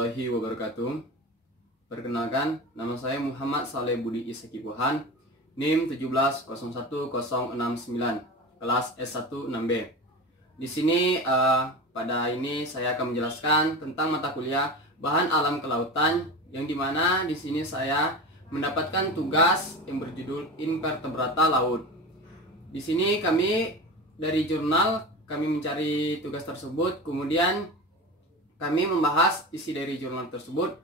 Warahmatullahi wabarakatuh. Perkenalkan, nama saya Muhammad Saleh Budi Isakibuhan, NIM 1701069, kelas S1 6B. Di sini pada ini saya akan menjelaskan tentang mata kuliah bahan alam kelautan, yang dimana di sini saya mendapatkan tugas yang berjudul Invertebrata Laut. Di sini kami dari jurnal kami mencari tugas tersebut, kemudian kami membahas isi dari jurnal tersebut.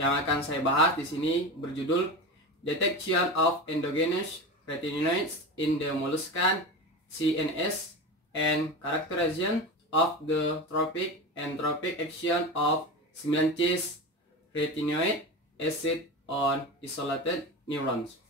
Yang akan saya bahas di sini berjudul Detection of Endogenous Retinoids in the Molluscan CNS and Characterization of the Tropic and Tropic Action of Similanthus retinoic acid on isolated neurons.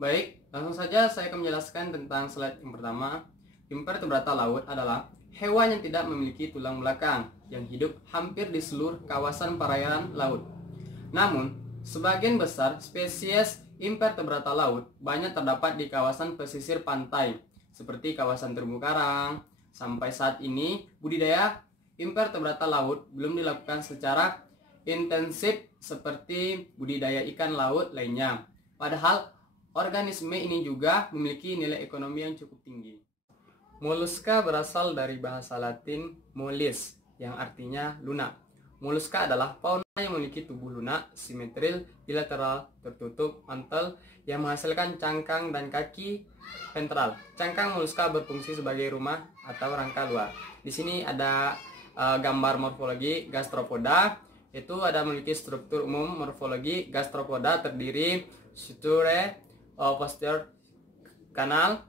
Baik, langsung saja saya akan menjelaskan tentang slide yang pertama. Invertebrata laut adalah hewan yang tidak memiliki tulang belakang yang hidup hampir di seluruh kawasan perairan laut. Namun, sebagian besar spesies invertebrata laut banyak terdapat di kawasan pesisir pantai, seperti kawasan terumbu karang. Sampai saat ini, budidaya invertebrata laut belum dilakukan secara intensif seperti budidaya ikan laut lainnya. Padahal, organisme ini juga memiliki nilai ekonomi yang cukup tinggi. Molluska berasal dari bahasa Latin mollis, yang artinya lunak. Molluska adalah fauna yang memiliki tubuh lunak, simetril, bilateral, tertutup, mantel, yang menghasilkan cangkang dan kaki ventral. Cangkang molluska berfungsi sebagai rumah atau rangka luar. Di sini ada gambar morfologi gastropoda. Itu ada memiliki struktur umum morfologi gastropoda terdiri suture, posterior kanal,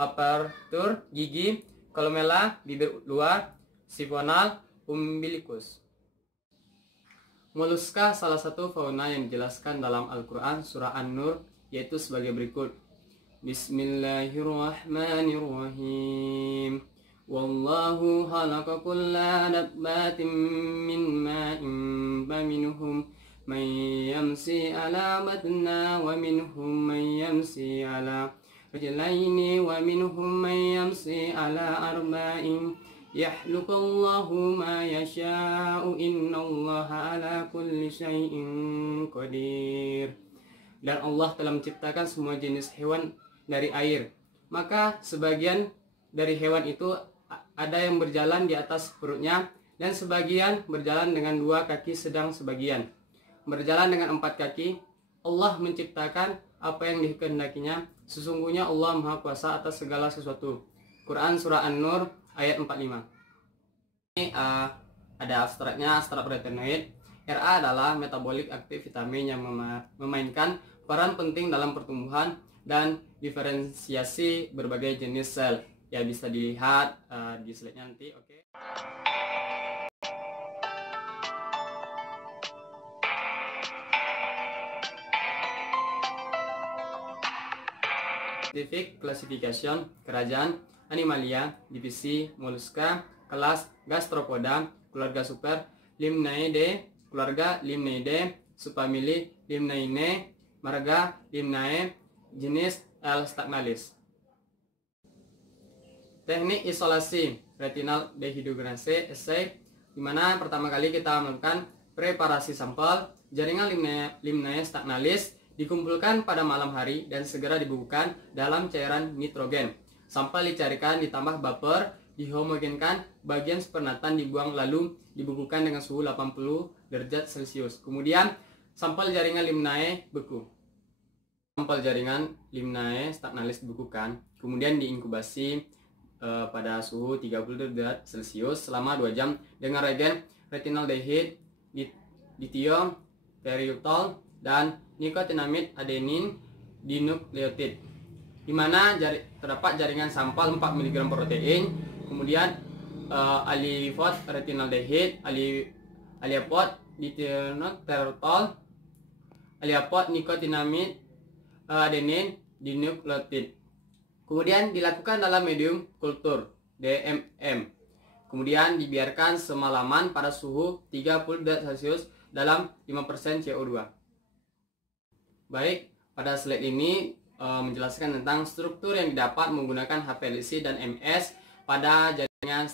aperture gigi, columella bibir luar, siphonal, umbilicus. Molluska salah satu fauna yang dijelaskan dalam Al-Quran surah An-Nur, yaitu sebagai berikut. Bismillahirrahmanirrahim. Wallahu khalaqa kulla dabbatin min ma'in faminhum man yamsi ala batna wa minhum man yamsi ala rajulaini wa minhum man yamsi ala arba'in yakhluqullahu ma yasha'u innallaha ala kulli syai'in qadir. Dan Allah telah menciptakan semua jenis hewan dari air. Maka sebagian dari hewan itu ada yang berjalan di atas perutnya, dan sebagian berjalan dengan 2 kaki, sedang sebagian berjalan dengan 4 kaki. Allah menciptakan apa yang dikehendakinya. Sesungguhnya Allah Maha Kuasa atas segala sesuatu. Quran Surah An-Nur ayat 45. Ini ada abstraknya, abstrak retinoid. RA adalah metabolik aktif vitamin yang memainkan peran penting dalam pertumbuhan dan diferensiasi berbagai jenis sel. Ya, bisa dilihat di slide-nya nanti. Oke. Scientific Classification, Kerajaan Animalia, Divisi Molluska, Kelas Gastropoda, Keluarga Super Limnaeidae, Keluarga Limnaeidae, Subfamili Limnaeinae, Marga Limnae, Jenis L. stagnalis. Teknik isolasi retinal dehydrogenase assay, di mana pertama kali kita melakukan preparasi sampel jaringan Limnaea stagnalis, dikumpulkan pada malam hari dan segera dibubuhkan dalam cairan nitrogen. Sampel dicarikan ditambah baper, dihomogenkan, bagian supernatan dibuang lalu dibubuhkan dengan suhu 80 derajat Celcius. Kemudian sampel jaringan Limnaea beku. Sampel jaringan Limnaea stagnalis dibekukan, kemudian diinkubasi pada suhu 30 derajat Celcius selama 2 jam dengan reagen retinaldehyde, dithium, peritol, dan nikotinamid adenin dinukleotid, di mana terdapat jaringan sampel 4 mg protein, kemudian alifos retinaldehyde, aliapot dithionotertol, aliapot nikotinamid adenin dinukleotid. Kemudian dilakukan dalam medium kultur DMM. Kemudian dibiarkan semalaman pada suhu 30 derajat Celcius dalam 5% CO2. Baik, pada slide ini menjelaskan tentang struktur yang didapat menggunakan HPLC dan MS pada jaringan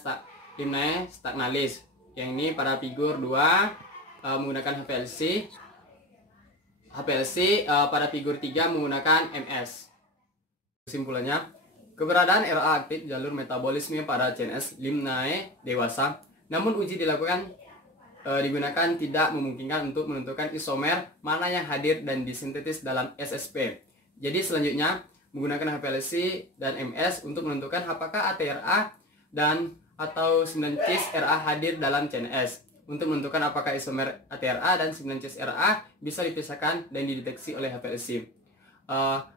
Limnaea stagnalis. Yang ini pada figur 2 menggunakan HPLC. Pada figur 3 menggunakan MS. Kesimpulannya, keberadaan RA aktif jalur metabolisme pada CNS limnae dewasa, namun uji digunakan tidak memungkinkan untuk menentukan isomer mana yang hadir dan disintetis dalam SSP. Jadi selanjutnya menggunakan HPLC dan MS untuk menentukan apakah ATRA dan atau 9-cis RA hadir dalam CNS. Untuk menentukan apakah isomer ATRA dan 9-cis RA bisa dipisahkan dan dideteksi oleh HPLC.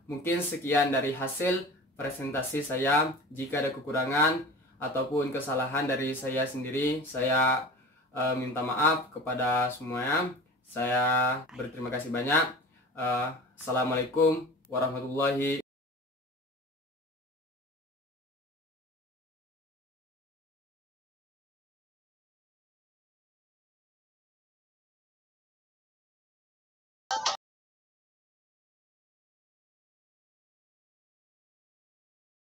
Mungkin sekian dari hasil presentasi saya. Jika ada kekurangan ataupun kesalahan dari saya sendiri, saya minta maaf kepada semuanya. Saya berterima kasih banyak. Assalamualaikum warahmatullahi